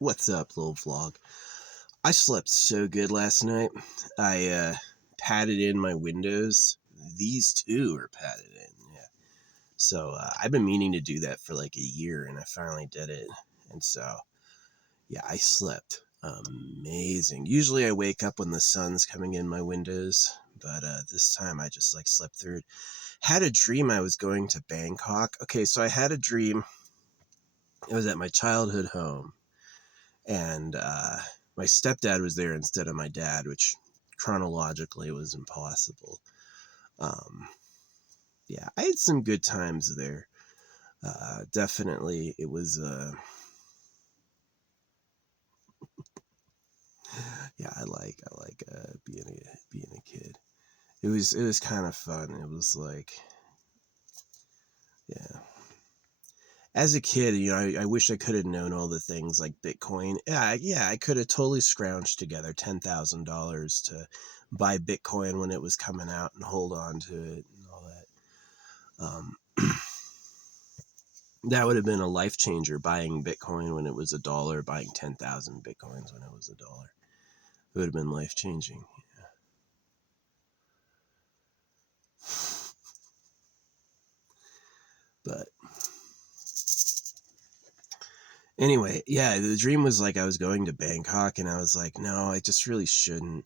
What's up, little vlog? I slept so good last night. I padded in my windows. These two are padded in, yeah. So I've been meaning to do that for like a year, and I finally did it. And so, yeah, I slept amazing. Usually I wake up when the sun's coming in my windows, but this time I just like slept through it. Had a dream I was going to Bangkok. Okay, so I had a dream. It was at my childhood home, and my stepdad was there instead of my dad, which chronologically was impossible. Um, yeah, I had some good times there. Definitely, it was. Yeah, I like being a kid. It was kind of fun. It was like, yeah. As a kid, I wish I could have known all the things like Bitcoin. Yeah, I could have totally scrounged together $10,000 to buy Bitcoin when it was coming out and hold on to it and all that. That would have been a life changer, buying Bitcoin when it was $1, buying 10,000 Bitcoins when it was $1. It would have been life changing. But anyway, yeah, the dream was like I was going to Bangkok, and I was like, no, I just really shouldn't.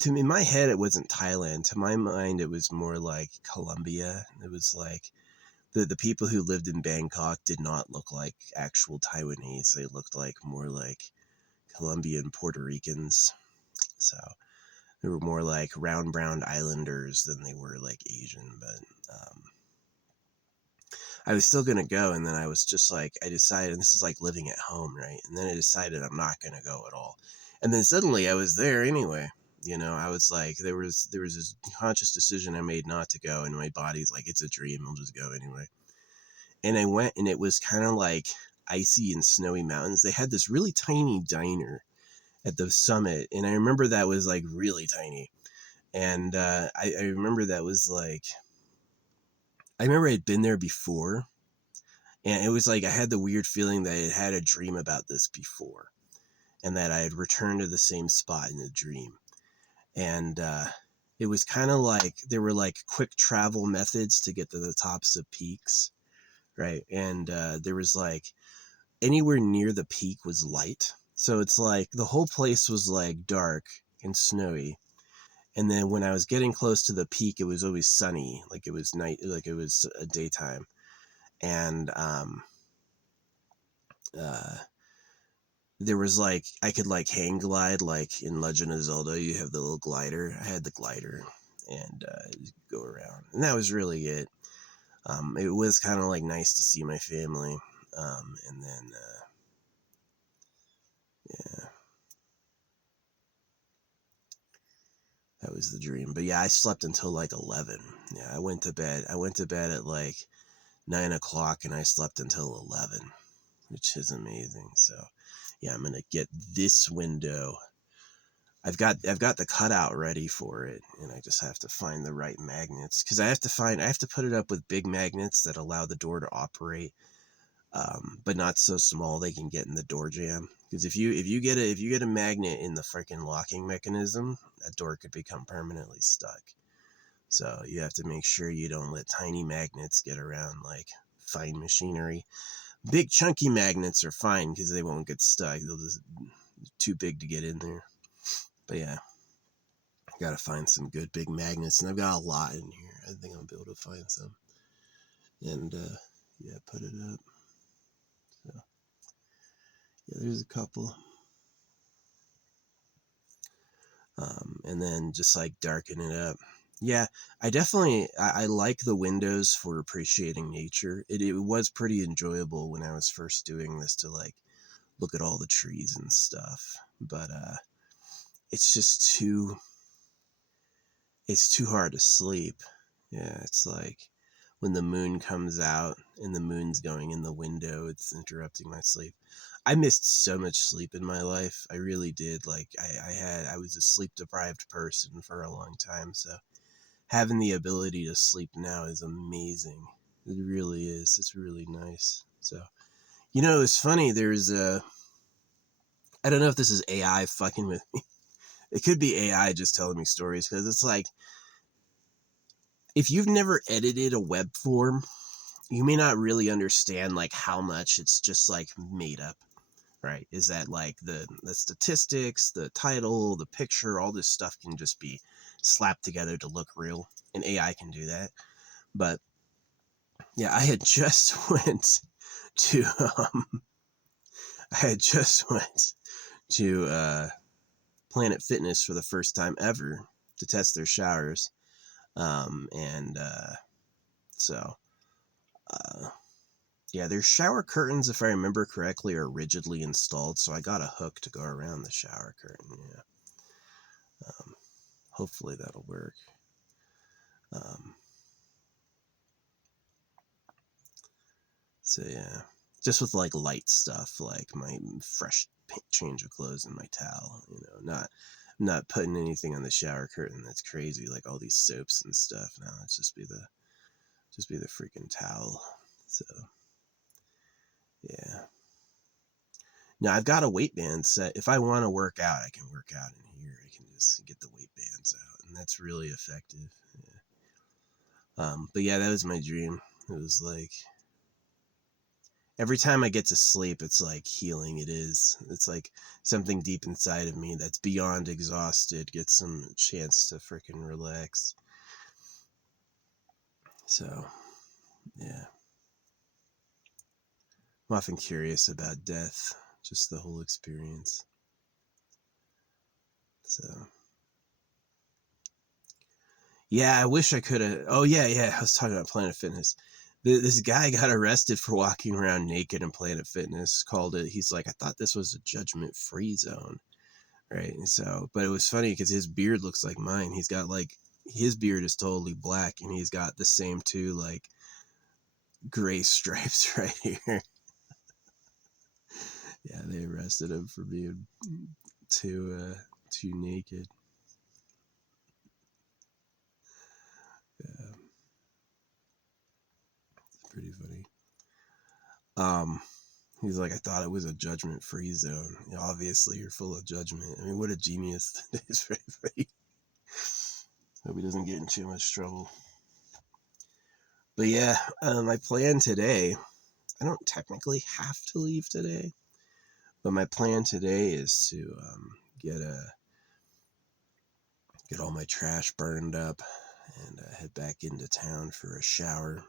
To me, in my head, it wasn't Thailand. To my mind, it was more like Colombia. It was like the people who lived in Bangkok did not look like actual Taiwanese. They looked like more like Colombian Puerto Ricans. So they were more like round brown islanders than they were like Asian. But I was still going to go. And then I was just like, I decided, and this is like living at home, right? And then I decided I'm not going to go at all. And then suddenly I was there anyway. I was like, there was this conscious decision I made not to go, and my body's like, it's a dream, I'll just go anyway. And I went, and it was kind of like icy and snowy mountains. They had this really tiny diner at the summit, and I remember that was like really tiny. And I remember that was like, I remember I'd been there before, and it was like I had the weird feeling that I had had a dream about this before, and that I had returned to the same spot in the dream. And it was kind of like there were like quick travel methods to get to the tops of peaks, right? And there was like anywhere near the peak was light. So it's like the whole place was like dark and snowy. And then when I was getting close to the peak, it was always sunny, like it was night, like it was a daytime. And uh, there was like I could like hang glide, like in Legend of Zelda. You have the little glider. I had the glider, and go around, and that was really it. It was kind of like nice to see my family, and then yeah, that was the dream. But yeah, I slept until like 11. Yeah, I went to bed. I went to bed at like 9 o'clock, and I slept until 11, which is amazing. So yeah, I'm gonna get this window. I've got the cutout ready for it, and I just have to find the right magnets, because I have to put it up with big magnets that allow the door to operate, but not so small they can get in the door jamb. Because if you get a magnet in the freaking locking mechanism, that door could become permanently stuck. So you have to make sure you don't let tiny magnets get around like fine machinery. Big chunky magnets are fine because they won't get stuck. They'll just too big to get in there. But yeah, I gotta find some good big magnets, and I've got a lot in here. I think I'll be able to find some, and yeah, put it up. So yeah, there's a couple. And then just like darken it up. Yeah, I like the windows for appreciating nature. It was pretty enjoyable when I was first doing this to like look at all the trees and stuff. But it's just too hard to sleep. Yeah, it's like when the moon comes out and the moon's going in the window, it's interrupting my sleep. I missed so much sleep in my life. I really did. Like I was a sleep deprived person for a long time. So having the ability to sleep now is amazing. It really is. It's really nice. So, it's funny. I don't know if this is AI fucking with me. It could be AI just telling me stories, because it's like, if you've never edited a web form, you may not really understand like how much it's just like made up, right? Is that like the statistics, the title, the picture, all this stuff can just be slapped together to look real, and AI can do that. But yeah, I had just went to I had just went to Planet Fitness for the first time ever to test their showers. And so yeah, their shower curtains, if I remember correctly, are rigidly installed, so I got a hook to go around the shower curtain. Yeah, hopefully that'll work. Um, so yeah, just with like light stuff, like my fresh change of clothes and my towel. Not putting anything on the shower curtain that's crazy, like all these soaps and stuff. No, it's just be the freaking towel. So yeah. Now I've got a weight band set. If I want to work out, I can work out in here. I can just get the weight bands out, and that's really effective. Yeah. But yeah, that was my dream. It was like every time I get to sleep, it's like healing. It is. It's like something deep inside of me that's beyond exhausted gets some chance to freaking relax. So yeah, I'm often curious about death, just the whole experience. So yeah, I wish I could have. Oh yeah. I was talking about Planet Fitness. This guy got arrested for walking around naked in Planet Fitness. Called it. He's like, I thought this was a judgment-free zone, right? And so, but it was funny because his beard looks like mine. He's got like his beard is totally black, and he's got the same two like gray stripes right here. Yeah, they arrested him for being too naked. Yeah, it's pretty funny. He's like, I thought it was a judgment-free zone. Obviously, you're full of judgment. I mean, what a genius that is, right? Hope he doesn't get in too much trouble. But yeah, my plan today, I don't technically have to leave today, but my plan today is to get all my trash burned up and head back into town for a shower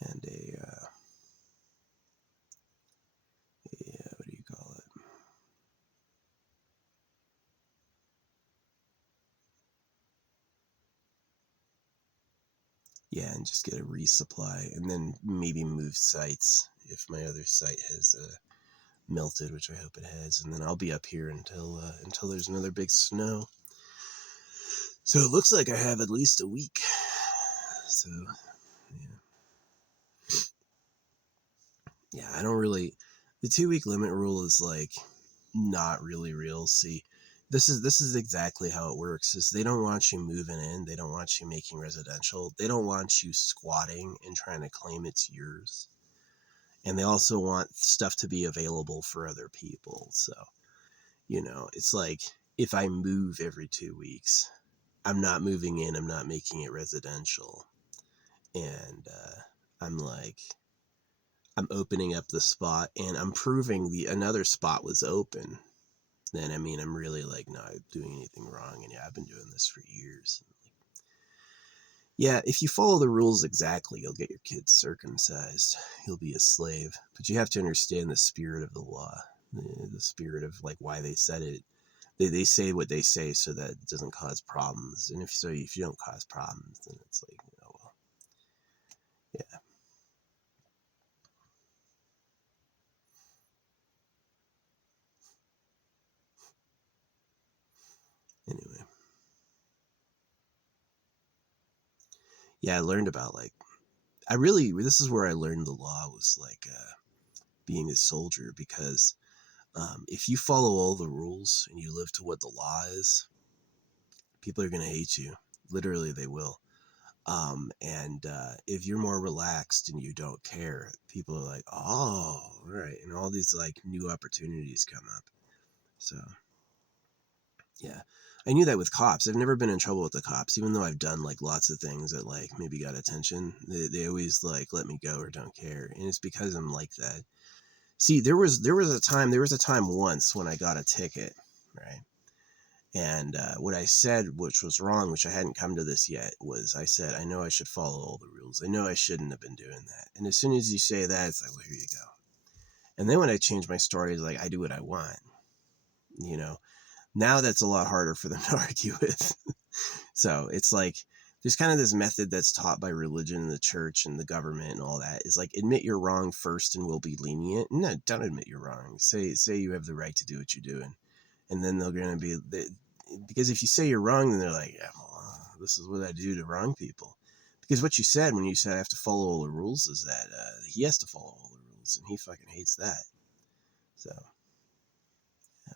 and what do you call it? Yeah, and just get a resupply, and then maybe move sites if my other site has melted, which I hope it has, and then I'll be up here until there's another big snow. So it looks like I have at least a week. So yeah, I don't really. The 2 week limit rule is like not really real. See, this is exactly how it works. Is they don't want you moving in. They don't want you making residential. They don't want you squatting and trying to claim it's yours. And they also want stuff to be available for other people. So, it's like if I move every 2 weeks, I'm not moving in, I'm not making it residential. And I'm like, I'm opening up the spot and I'm proving another spot was open. Then, I mean, I'm really like not doing anything wrong. And yeah, I've been doing this for years. Yeah, if you follow the rules exactly, you'll get your kids circumcised. You'll be a slave. But you have to understand the spirit of the law, the spirit of like why they said it. They say what they say so that it doesn't cause problems. And if you don't cause problems, then it's like, well, yeah. Anyway, yeah, I learned about like this is where I learned the law was like being a soldier, because if you follow all the rules and you live to what the law is, people are going to hate you. Literally, they will. And if you're more relaxed and you don't care, people are like, oh, all right. And all these like new opportunities come up. So, yeah. I knew that with cops. I've never been in trouble with the cops, even though I've done like lots of things that like maybe got attention. They always like let me go or don't care. And it's because I'm like that. See, there was a time once when I got a ticket, right? And what I said, which was wrong, which I hadn't come to this yet, was I said, I know I should follow all the rules. I know I shouldn't have been doing that. And as soon as you say that, it's like, well, here you go. And then when I changed my story, it's like, I do what I want. You know, now that's a lot harder for them to argue with. So it's like, there's kind of this method that's taught by religion and the church and the government and all that is like, admit you're wrong first and we'll be lenient. No, don't admit you're wrong. Say you have the right to do what you're doing. And then they're going to be, because if you say you're wrong, then they're like, yeah, well, this is what I do to wrong people. Because what you said when you said I have to follow all the rules is that he has to follow all the rules, and he fucking hates that. So, yeah.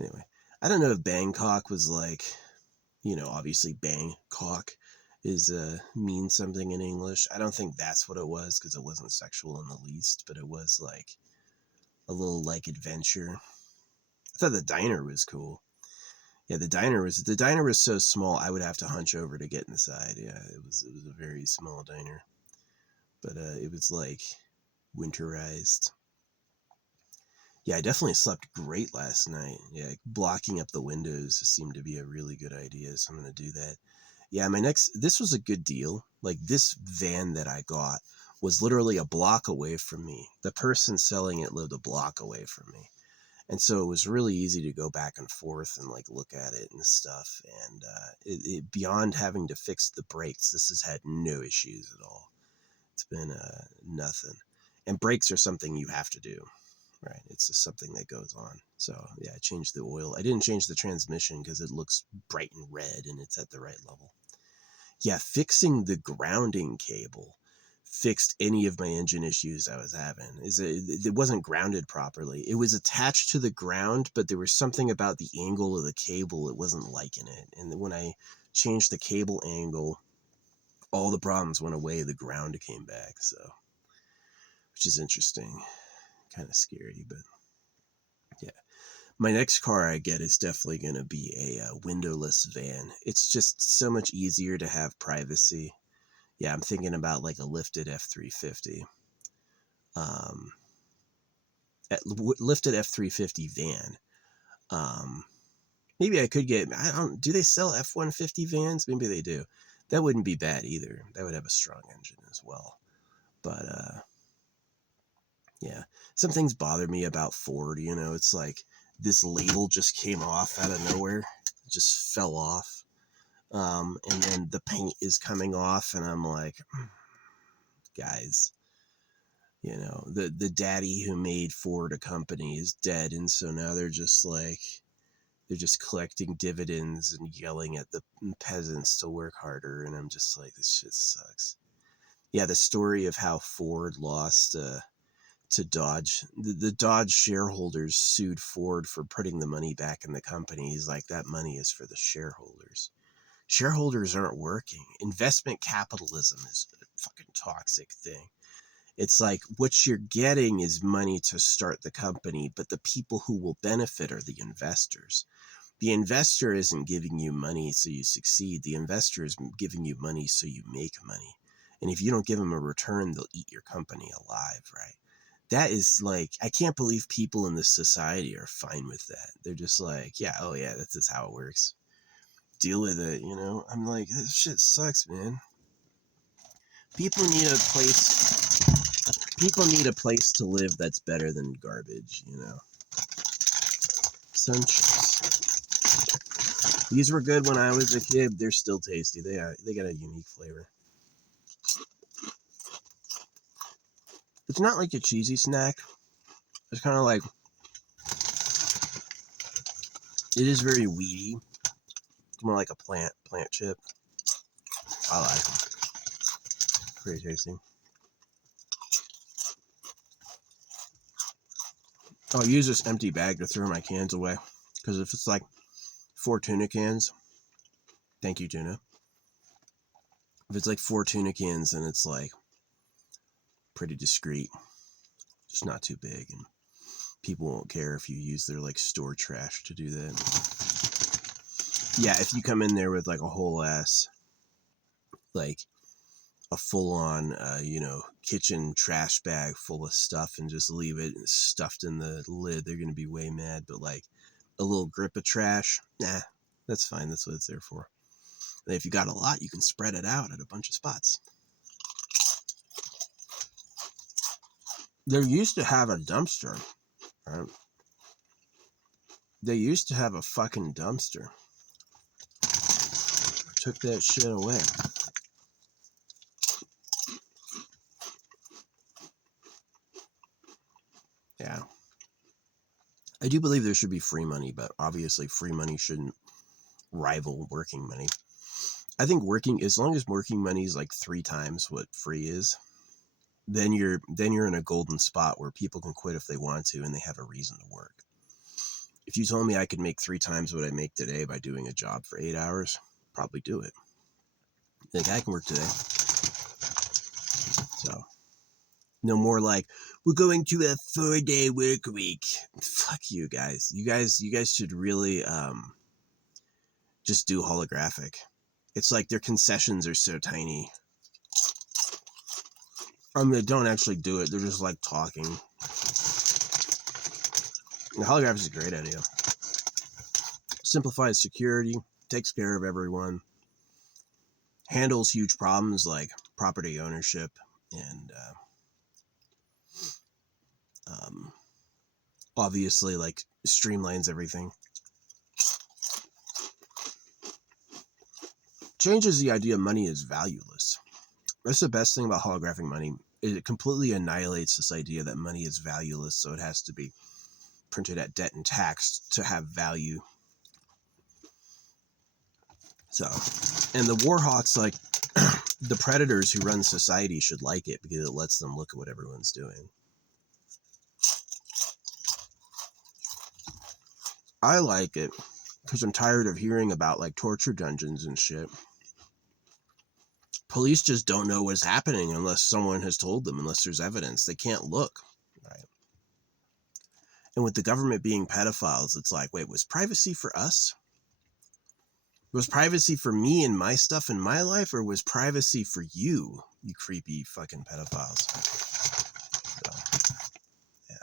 Anyway, I don't know if Bangkok was like, obviously Bangkok is means something in English. I don't think that's what it was because it wasn't sexual in the least, but it was like a little like adventure. I thought the diner was cool. Yeah, the diner was so small I would have to hunch over to get inside. Yeah, it was a very small diner, but it was like winterized. Yeah, I definitely slept great last night. Yeah, blocking up the windows seemed to be a really good idea, so I'm gonna do that. Yeah, this was a good deal. Like this van that I got was literally a block away from me. The person selling it lived a block away from me. And so it was really easy to go back and forth and like look at it and stuff. And beyond having to fix the brakes, this has had no issues at all. It's been nothing. And brakes are something you have to do, right? It's just something that goes on. So yeah, I changed the oil. I didn't change the transmission because it looks bright and red and it's at the right level. Yeah, fixing the grounding cable fixed any of my engine issues I was having. It wasn't grounded properly. It was attached to the ground, but there was something about the angle of the cable it wasn't liking it. And when I changed the cable angle, all the problems went away. The ground came back. So, which is interesting, kind of scary, but yeah. My next car I get is definitely going to be a windowless van. It's just so much easier to have privacy. Yeah, I'm thinking about like a lifted F-350. Um, Lifted F-350 van. Um, Maybe I could get, I don't, do they sell F-150 vans? Maybe they do. That wouldn't be bad either. That would have a strong engine as well. But, yeah, some things bother me about Ford. It's like this label just came off out of nowhere. It just fell off. And then the paint is coming off, and I'm like, guys, the daddy who made Ford a company is dead, and so now they're just collecting dividends and yelling at the peasants to work harder, and I'm just like, this shit sucks. Yeah, the story of how Ford lost to Dodge. The Dodge shareholders sued Ford for putting the money back in the company. He's like, that money is for the shareholders. Shareholders aren't working. Investment capitalism is a fucking toxic thing. It's like what you're getting is money to start the company, but the people who will benefit are the investors. The investor isn't giving you money so you succeed. The investor is giving you money so you make money. And if you don't give them a return, they'll eat your company alive, right? That is like, I can't believe people in this society are fine with that. They're just like, yeah, oh yeah, that's just how it works. Deal with it, I'm like, this shit sucks, man. People need a place People need a place to live that's better than garbage. Sunchips. These were good when I was a kid. They're still tasty. They got a unique flavor. It's not like a cheesy snack. It's kind of like, it is very weedy. It's more like a plant chip. I like them. Pretty tasty. I'll use this empty bag to throw my cans away. Because if it's like 4 tuna cans, thank you, tuna. If it's like 4 tuna cans, then it's like pretty discreet. Just not too big. And People won't care if you use their like store trash to do that. Yeah, if you come in there with like a whole ass, like a full on, kitchen trash bag full of stuff and just leave it stuffed in the lid, they're going to be way mad. But like a little grip of trash, nah, that's fine. That's what it's there for. And if you got a lot, you can spread it out at a bunch of spots. They used to have a dumpster, right? They used to have a fucking dumpster. Took that shit away. Yeah. I do believe there should be free money, but obviously free money shouldn't rival working money. I think as long as working money is like 3 times what free is, then you're in a golden spot where people can quit if they want to and they have a reason to work. If you told me I could make 3 times what I make today by doing a job for 8 hours, probably do it. Like, I can work today. So, no more like, we're going to a 4-day work week. Fuck you guys. You guys should really just do holographic. It's like their concessions are so tiny. I mean, they don't actually do it. They're just like talking. The holographic is a great idea. Simplifies security, takes care of everyone, handles huge problems like property ownership, and obviously like streamlines everything. Changes the idea money is valueless. That's the best thing about holographic money. It completely annihilates this idea that money is valueless, so it has to be printed at debt and taxed to have value. So, and the war hawks, like the predators who run society, should like it because it lets them look at what everyone's doing. I like it because I'm tired of hearing about like torture dungeons and shit. Police just don't know what's happening unless someone has told them, unless there's evidence. They can't look, right? And with the government being pedophiles, it's like, wait, was privacy for us? Was privacy for me and my stuff in my life, or was privacy for you, you creepy fucking pedophiles? So, yeah.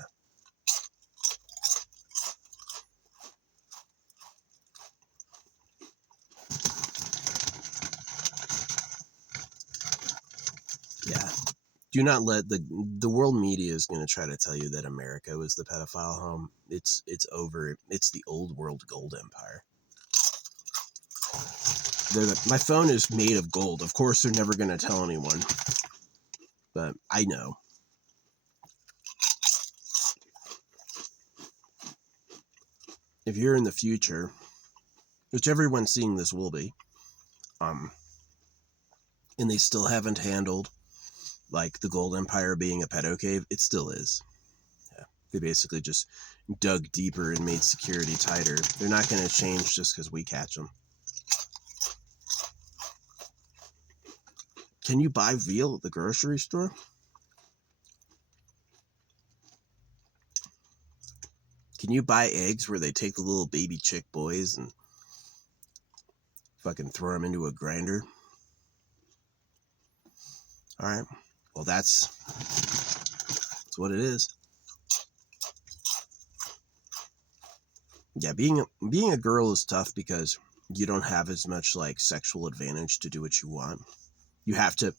Yeah. Do not let the world media is going to try to tell you that America was the pedophile home. It's over. It's the old world gold empire. My phone is made of gold. Of course, they're never going to tell anyone. But I know. If you're in the future, which everyone seeing this will be, and they still haven't handled like the gold empire being a pedo cave, it still is. Yeah. They basically just dug deeper and made security tighter. They're not going to change just because we catch them. Can you buy veal at the grocery store? Can you buy eggs where they take the little baby chick boys and fucking throw them into a grinder? All right. Well, that's what it is. Yeah, being a girl is tough because you don't have as much like sexual advantage to do what you want. You have to,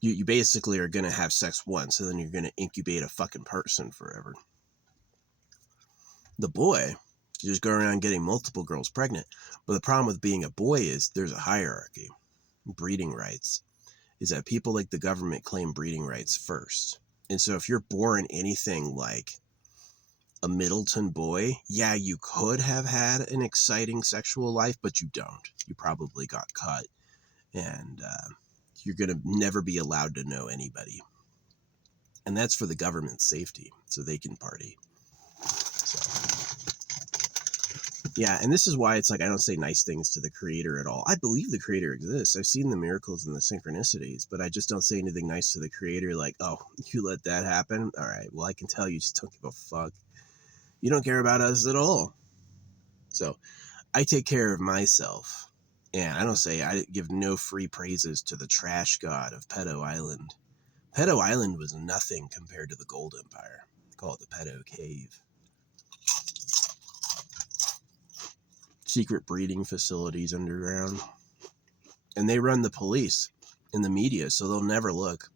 you basically are going to have sex once and then you're going to incubate a fucking person forever. The boy, you just go around getting multiple girls pregnant. But the problem with being a boy is there's a hierarchy. Breeding rights is that people like the government claim breeding rights first. And so if you're born anything like a Middleton boy, yeah, you could have had an exciting sexual life, but you don't. You probably got cut. And you're going to never be allowed to know anybody. And that's for the government's safety, so they can party. So, yeah, and this is why it's like I don't say nice things to the creator at all. I believe the creator exists. I've seen the miracles and the synchronicities, but I just don't say anything nice to the creator like, oh, you let that happen? All right, well, I can tell you just don't give a fuck. You don't care about us at all. So I take care of myself. And I give no free praises to the trash god of Pedo Island. Pedo Island was nothing compared to the Gold Empire. They call it the Pedo Cave. Secret breeding facilities underground. And they run the police and the media, so they'll never look.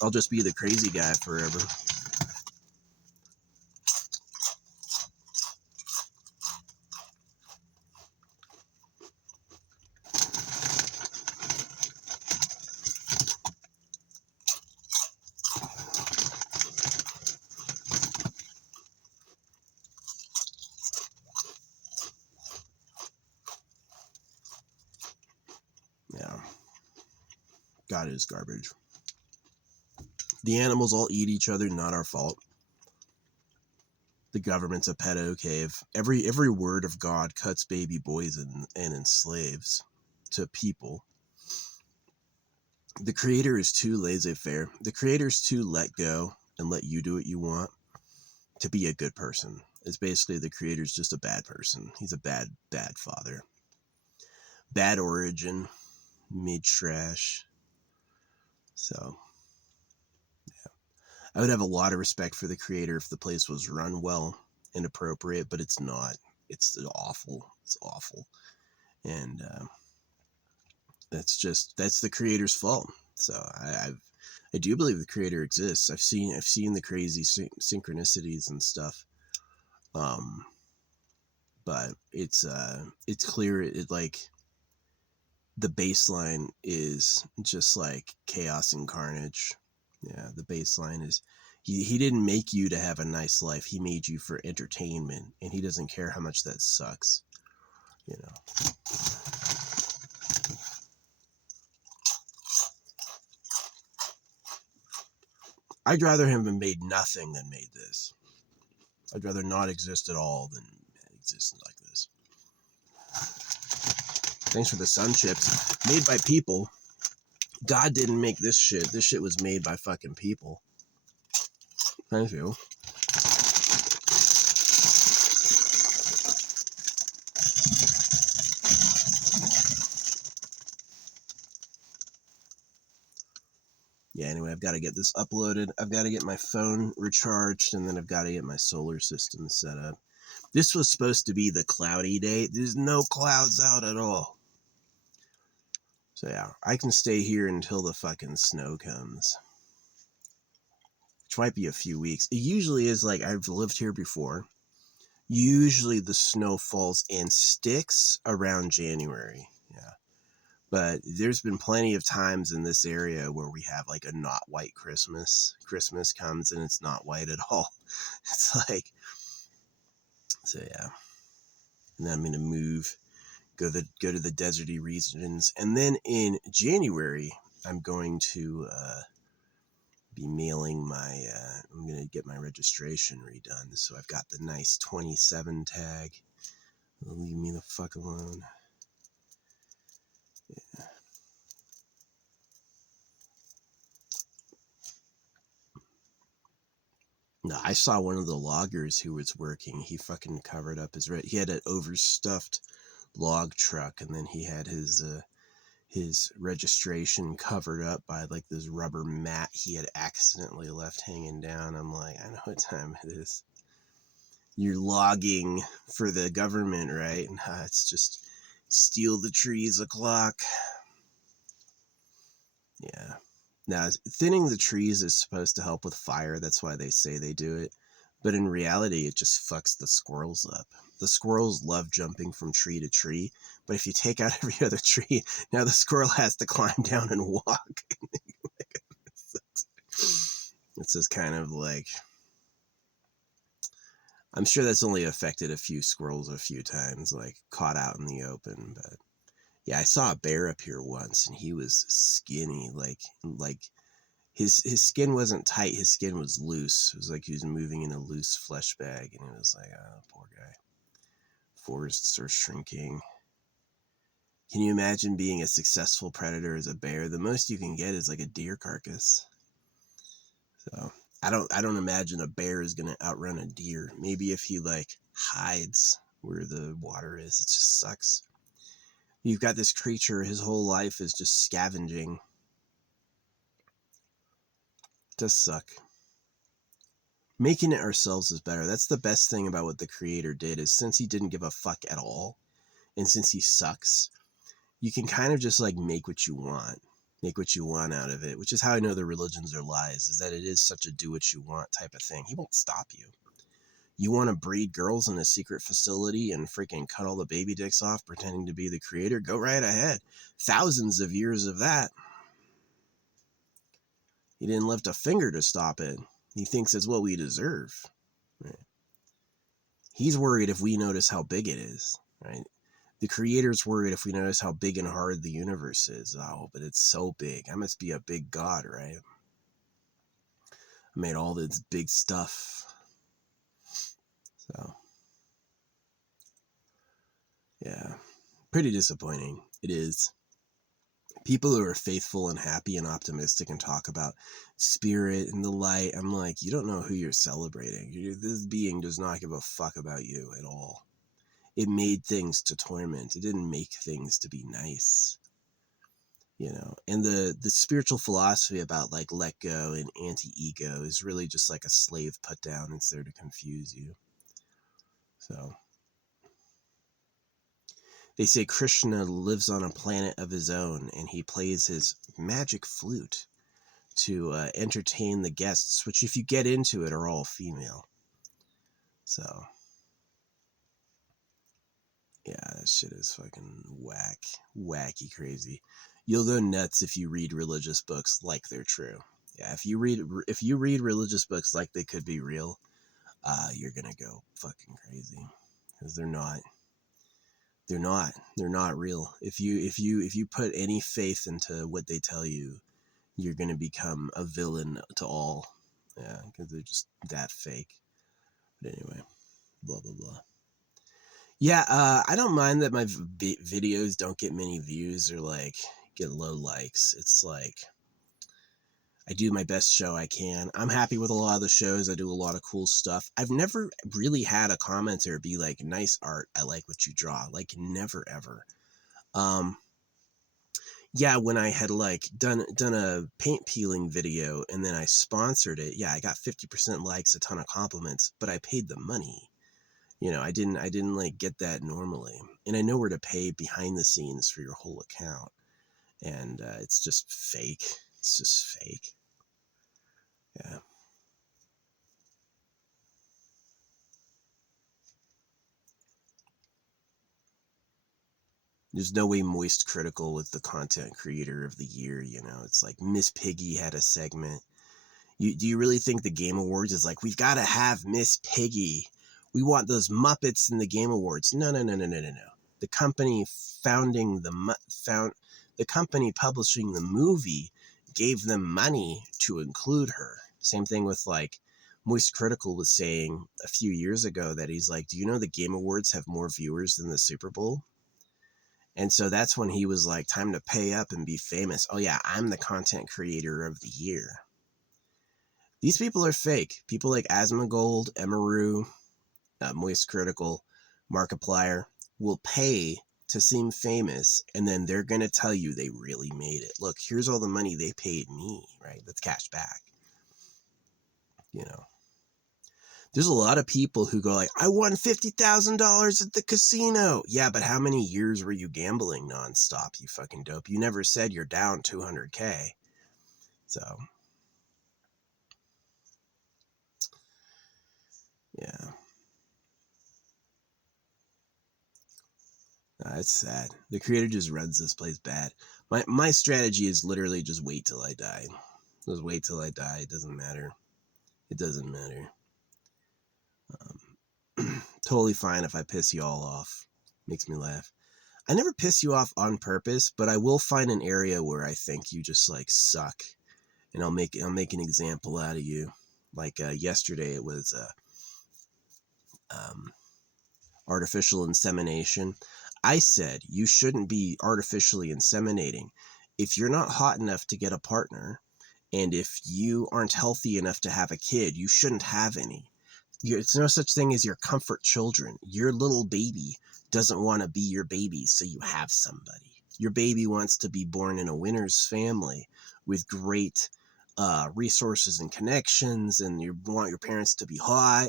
I'll just be the crazy guy forever. Yeah. God is garbage. The animals all eat each other, not our fault. The government's a pedo cave. Every word of God cuts baby boys and enslaves to people. The creator is too laissez-faire. The creator's too let go and let you do what you want to be a good person. It's basically the creator's just a bad person. He's a bad father. Bad origin. Made trash. So I would have a lot of respect for the creator if the place was run well and appropriate, but it's not. It's awful. It's awful. And that's the creator's fault. So I do believe the creator exists. I've seen the crazy synchronicities and stuff. But it's clear it like the baseline is just like chaos and carnage. Yeah, the baseline is he didn't make you to have a nice life. He made you for entertainment, and he doesn't care how much that sucks. You know. I'd rather him have made nothing than made this. I'd rather not exist at all than exist like this. Thanks for the sun chips. Made by people. God didn't make this shit. This shit was made by fucking people. Thank you. Yeah, anyway, I've got to get this uploaded. I've got to get my phone recharged, and then I've got to get my solar system set up. This was supposed to be the cloudy day. There's no clouds out at all. So yeah, I can stay here until the fucking snow comes. Which might be a few weeks. It usually is like, I've lived here before. Usually the snow falls and sticks around January. Yeah. But there's been plenty of times in this area where we have like a not white Christmas. Christmas comes and it's not white at all. It's like, so yeah. And then I'm going to move, go to the deserty regions. And then in January, I'm going to be mailing my, I'm going to get my registration redone. So I've got the nice 27 tag. Leave me the fuck alone. Yeah. No, I saw one of the loggers who was working. He fucking covered up his he had an overstuffed log truck, and then he had his registration covered up by like this rubber mat he had accidentally left hanging down. I'm like, I know what time it is. You're logging for the government, right? Nah, it's just steal the trees o'clock. Yeah. Now, thinning the trees is supposed to help with fire. That's why they say they do it. But in reality, it just fucks the squirrels up. The squirrels love jumping from tree to tree. But if you take out every other tree, now the squirrel has to climb down and walk. It's just kind of like, I'm sure that's only affected a few squirrels a few times, like caught out in the open. But yeah, I saw a bear up here once, and he was skinny, like his skin wasn't tight, his skin was loose. It was like he was moving in a loose flesh bag, and it was like, oh, poor guy. Forests are shrinking. Can you imagine being a successful predator as a bear? The most you can get is like a deer carcass. So I don't imagine a bear is gonna outrun a deer. Maybe if he like hides where the water is. It just sucks. You've got this creature, his whole life is just scavenging. It does suck. Making it ourselves is better. That's the best thing about what the creator did, is since he didn't give a fuck at all, and since he sucks, you can kind of just like make what you want out of it, which is how I know the religions are lies, is that it is such a do what you want type of thing. He won't stop you. You want to breed girls in a secret facility and freaking cut all the baby dicks off pretending to be the creator? Go right ahead. Thousands of years of that. He didn't lift a finger to stop it. He thinks it's what we deserve. Right? He's worried if we notice how big it is, right? The creator's worried if we notice how big and hard the universe is. Oh, but it's so big. I must be a big god, right? I made all this big stuff. So, yeah, pretty disappointing. It is. People who are faithful and happy and optimistic and talk about spirit and the light, I'm like, you don't know who you're celebrating. This being does not give a fuck about you at all. It made things to torment. It didn't make things to be nice. You know, and the spiritual philosophy about like let go and anti-ego is really just like a slave put down. It's there to confuse you. So they say Krishna lives on a planet of his own and he plays his magic flute to entertain the guests, which if you get into it are all female. So yeah, that shit is fucking wacky crazy. You'll go nuts if you read religious books like they're true. Yeah, if you read religious books like they could be real, you're gonna go fucking crazy, because they're not. They're not real. If you put any faith into what they tell you, you're gonna become a villain to all. Yeah, because they're just that fake. But anyway, blah blah blah. Yeah, I don't mind that my videos don't get many views or like get low likes. It's like I do my best show I can. I'm happy with a lot of the shows. I do a lot of cool stuff. I've never really had a commenter be like, "Nice art. I like what you draw." Like never ever. Um, yeah, when I had like done a paint peeling video and then I sponsored it, yeah, I got 50% likes, a ton of compliments, but I paid the money. You know, I didn't like get that normally. And I know where to pay behind the scenes for your whole account. And it's just fake. It's just fake. Yeah. There's no way Moist Critical with the content creator of the year, you know. It's like Miss Piggy had a segment. Do you really think the Game Awards is like, we've got to have Miss Piggy? We want those Muppets in the Game Awards. No. The company the company publishing the movie gave them money to include her. Same thing with like Moist Critical was saying a few years ago that he's like, do you know the Game Awards have more viewers than the Super Bowl? And so that's when he was like, time to pay up and be famous. Oh yeah, I'm the content creator of the year. These people are fake. People like Asmongold, Emaru, Moist Critical, Markiplier will pay to seem famous, and then they're going to tell you they really made it. Look, here's all the money they paid me, right? That's cash back. You know, there's a lot of people who go like, I won $50,000 at the casino. Yeah, but how many years were you gambling nonstop, you fucking dope? You never said you're down $200K. So, yeah. It's sad. The creator just runs this place bad. My strategy is literally just wait till I die. Just wait till I die. It doesn't matter. It doesn't matter. Totally fine if I piss you all off. Makes me laugh. I never piss you off on purpose, but I will find an area where I think you just like suck, and I'll make an example out of you. Like yesterday, it was artificial insemination. I said you shouldn't be artificially inseminating if you're not hot enough to get a partner, And if you aren't healthy enough to have a kid, you shouldn't have any. It's no such thing as your comfort children. Your little baby doesn't want to be your baby, so you have somebody. Your baby wants to be born in a winner's family with great resources and connections, and you want your parents to be hot.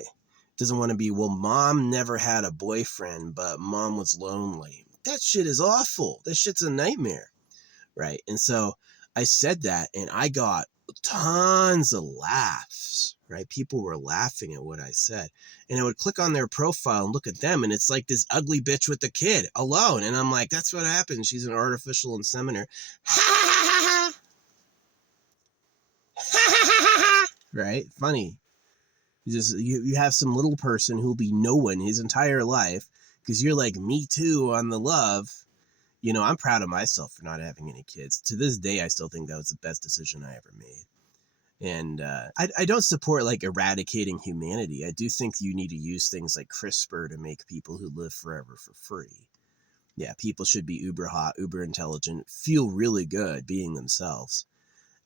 Doesn't want to be, well, mom never had a boyfriend, but mom was lonely. That shit is awful. That shit's a nightmare, right? And so I said that, and I got tons of laughs, right? People were laughing at what I said. And I would click on their profile and look at them, and it's like this ugly bitch with the kid alone. And I'm like, that's what happened. She's an artificial inseminator. Right? Funny. You have some little person who'll be no one his entire life because you're like, me too on the love. You know, I'm proud of myself for not having any kids. To this day, I still think that was the best decision I ever made. And I don't support like eradicating humanity. I do think you need to use things like CRISPR to make people who live forever for free. Yeah, people should be uber hot, uber intelligent, feel really good being themselves.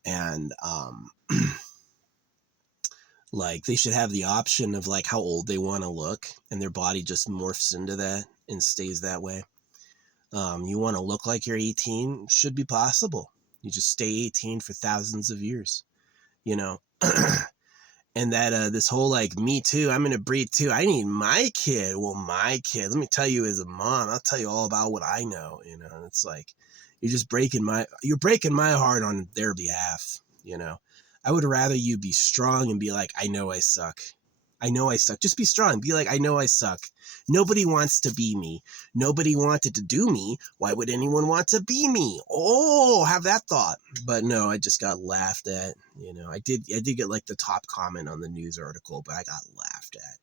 And like they should have the option of like how old they want to look, and their body just morphs into that and stays that way. You want to look like you're 18, should be possible. You just stay 18 for thousands of years, you know. And that this whole like, me too, I'm gonna breed too, I need my kid. Well, my kid, let me tell you, as a mom, I'll tell you all about what I know, you know. And it's like, you're breaking my heart on their behalf, you know. I would rather you be strong and be like, I know I suck. I know I suck. Just be strong. Be like, I know I suck. Nobody wants to be me. Nobody wanted to do me. Why would anyone want to be me? Oh, have that thought. But no, I just got laughed at. You know, I did get like the top comment on the news article, but I got laughed at.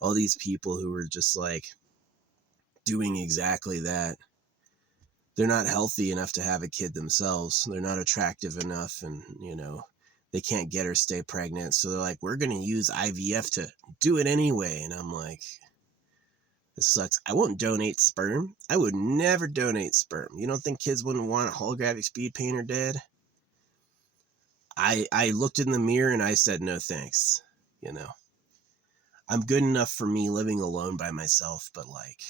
All these people who were just like doing exactly that. They're not healthy enough to have a kid themselves. They're not attractive enough, and, you know, they can't get or stay pregnant. So they're like, we're going to use IVF to do it anyway. And I'm like, this sucks. I won't donate sperm. I would never donate sperm. You don't think kids wouldn't want a holographic speed painter dead? I looked in the mirror and I said, no thanks. You know, I'm good enough for me living alone by myself, but like,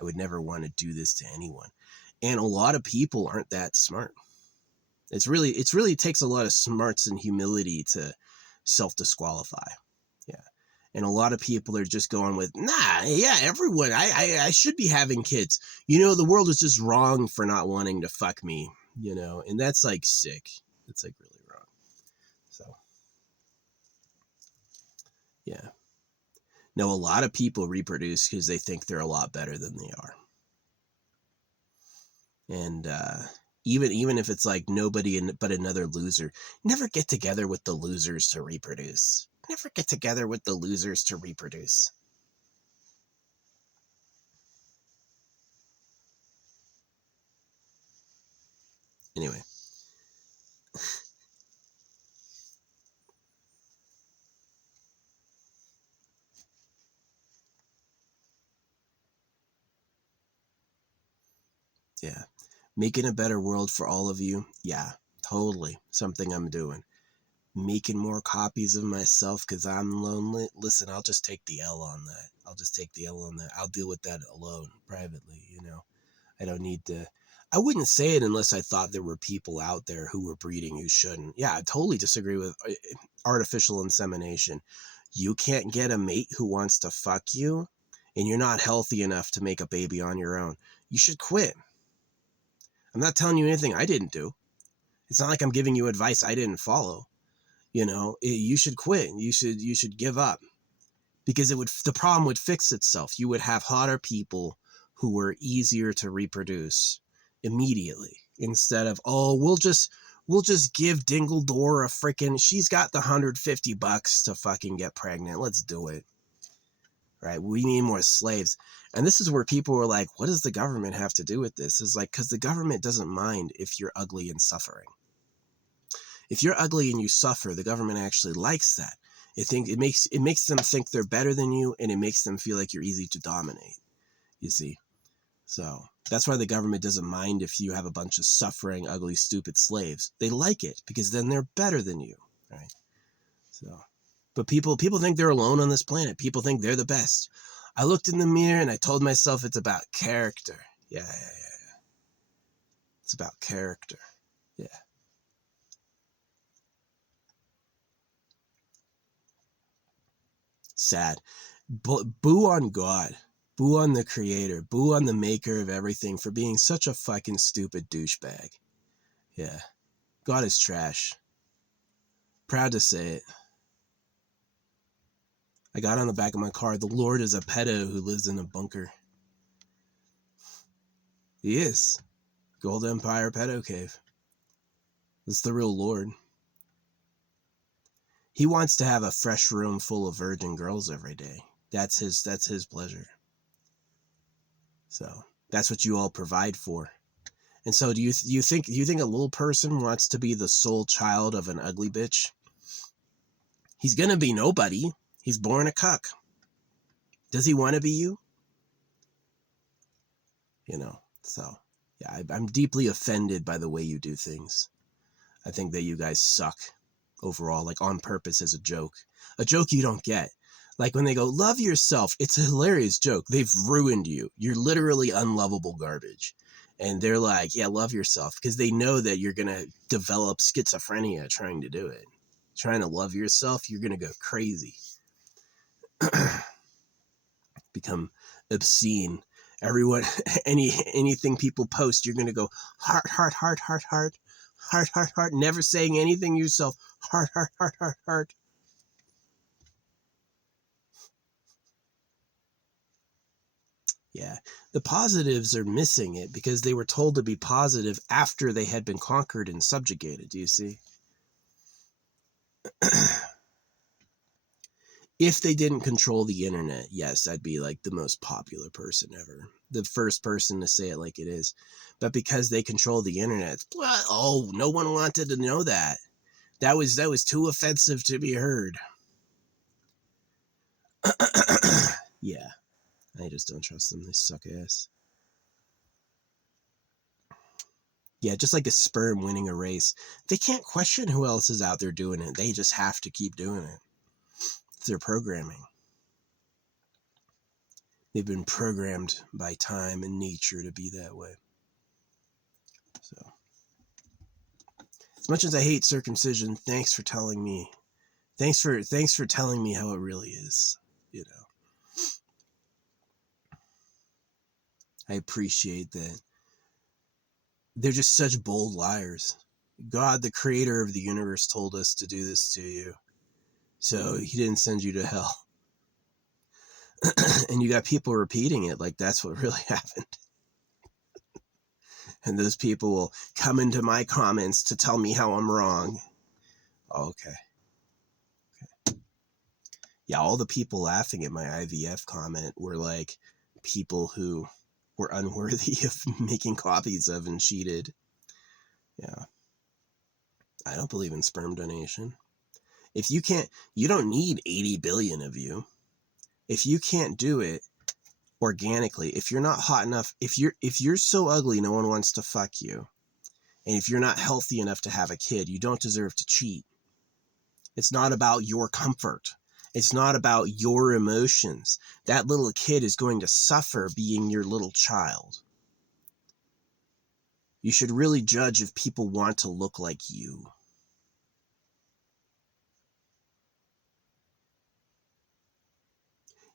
I would never want to do this to anyone. And a lot of people aren't that smart. It's really takes a lot of smarts and humility to self-disqualify. Yeah. And a lot of people are just going with, nah, yeah, everyone, I should be having kids. You know, the world is just wrong for not wanting to fuck me, you know, and that's like sick. It's like really wrong. So, yeah. No, a lot of people reproduce because they think they're a lot better than they are. And even if it's like nobody but another loser, never get together with the losers to reproduce. Never get together with the losers to reproduce. Anyway. Yeah. Making a better world for all of you. Yeah, totally. Something I'm doing. Making more copies of myself because I'm lonely. Listen, I'll just take the L on that. I'll deal with that alone, privately, you know. I don't need to. I wouldn't say it unless I thought there were people out there who were breeding who shouldn't. Yeah, I totally disagree with artificial insemination. You can't get a mate who wants to fuck you, and you're not healthy enough to make a baby on your own. You should quit. I'm not telling you anything I didn't do. It's not like I'm giving you advice I didn't follow. You know, you should quit. You should give up, because the problem would fix itself. You would have hotter people who were easier to reproduce immediately, instead of, oh, we'll just give Dingledore a freaking, she's got the $150 to fucking get pregnant. Let's do it. Right? We need more slaves. And this is where people were like, what does the government have to do with this? It's like, because the government doesn't mind if you're ugly and suffering. If you're ugly and you suffer, the government actually likes that. It makes them think they're better than you, and it makes them feel like you're easy to dominate. You see? So that's why the government doesn't mind if you have a bunch of suffering, ugly, stupid slaves. They like it because then they're better than you, right? So, but people think they're alone on this planet. People think they're the best. I looked in the mirror and I told myself it's about character. Yeah. It's about character. Yeah. Sad. Boo on God. Boo on the creator. Boo on the maker of everything for being such a fucking stupid douchebag. Yeah. God is trash. Proud to say it. I got on the back of my car, the Lord is a pedo who lives in a bunker. He is. Gold Empire pedo cave. It's the real Lord. He wants to have a fresh room full of virgin girls every day. That's his pleasure. So that's what you all provide for. And so do you think a little person wants to be the sole child of an ugly bitch? He's gonna be nobody. He's born a cuck. Does he want to be you? You know, so yeah, I'm deeply offended by the way you do things. I think that you guys suck overall, like on purpose as a joke you don't get. Like when they go, love yourself, it's a hilarious joke. They've ruined you. You're literally unlovable garbage. And they're like, yeah, love yourself, because they know that you're going to develop schizophrenia trying to do it. Trying to love yourself, you're going to go crazy. Become obscene. Everyone, anything people post, you're going to go heart, heart, heart, heart, heart, heart, heart, heart, never saying anything yourself. Heart, heart, heart, heart, heart. Yeah, the positives are missing it because they were told to be positive after they had been conquered and subjugated. Do you see? If they didn't control the internet, yes, I'd be like the most popular person ever. The first person to say it like it is. But because they control the internet, oh, no one wanted to know that. That was too offensive to be heard. Yeah, I just don't trust them. They suck ass. Yeah, just like a sperm winning a race. They can't question who else is out there doing it. They just have to keep doing it. It's their programming. They've been programmed by time and nature to be that way. So, as much as I hate circumcision, thanks for telling me. Thanks for telling me how it really is. You know, I appreciate that. They're just such bold liars. God, the creator of the universe, told us to do this to you. So he didn't send you to hell. And you got people repeating it like that's what really happened. And those people will come into my comments to tell me how I'm wrong. Okay. Yeah, all the people laughing at my IVF comment were like people who were unworthy of making copies of and cheated. Yeah. I don't believe in sperm donation. If you can't, you don't need 80 billion of you. If you can't do it organically, if you're not hot enough, if you're so ugly no one wants to fuck you, and if you're not healthy enough to have a kid, you don't deserve to cheat. It's not about your comfort. It's not about your emotions. That little kid is going to suffer being your little child. You should really judge if people want to look like you.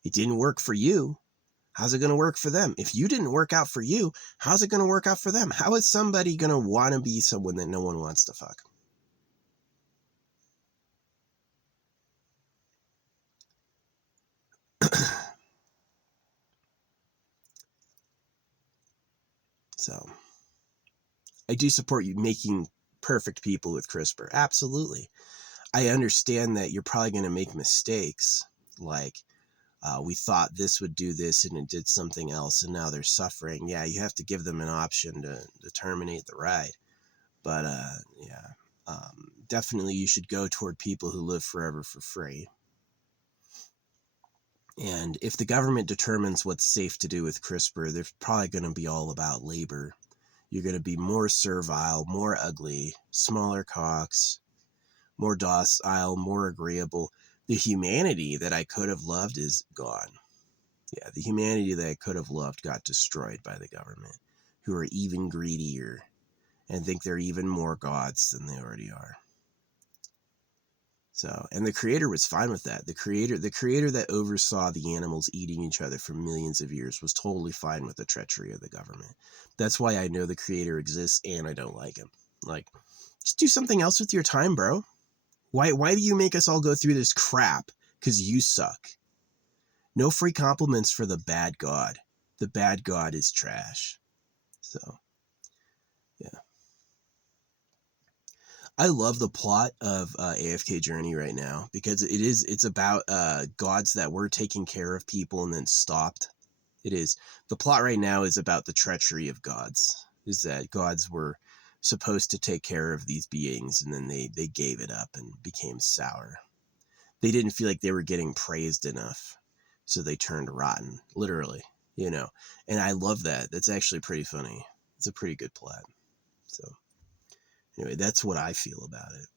It didn't work for you. How's it going to work for them? If you didn't work out for you, how's it going to work out for them? How is somebody going to want to be someone that no one wants to fuck? So, I do support you making perfect people with CRISPR. Absolutely. I understand that you're probably going to make mistakes. Like, we thought this would do this and it did something else and now they're suffering. Yeah, you have to give them an option to terminate the ride. But yeah, definitely you should go toward people who live forever for free. And if the government determines what's safe to do with CRISPR, they're probably going to be all about labor. You're going to be more servile, more ugly, smaller cocks, more docile, more agreeable. The humanity that I could have loved is gone. Yeah, the humanity that I could have loved got destroyed by the government, who are even greedier and think they're even more gods than they already are. So, and the creator was fine with that. The creator that oversaw the animals eating each other for millions of years was totally fine with the treachery of the government. That's why I know the creator exists and I don't like him. Like, just do something else with your time, bro. Why do you make us all go through this crap? Because you suck. No free compliments for the bad god. The bad god is trash. So, yeah. I love the plot of AFK Journey right now because it's about gods that were taking care of people and then stopped. It is. The plot right now is about the treachery of gods. Is that gods were supposed to take care of these beings and then they gave it up and became sour. They didn't feel like they were getting praised enough. So they turned rotten, literally, you know. And I love that. That's actually pretty funny. It's a pretty good plot. So anyway, that's what I feel about it.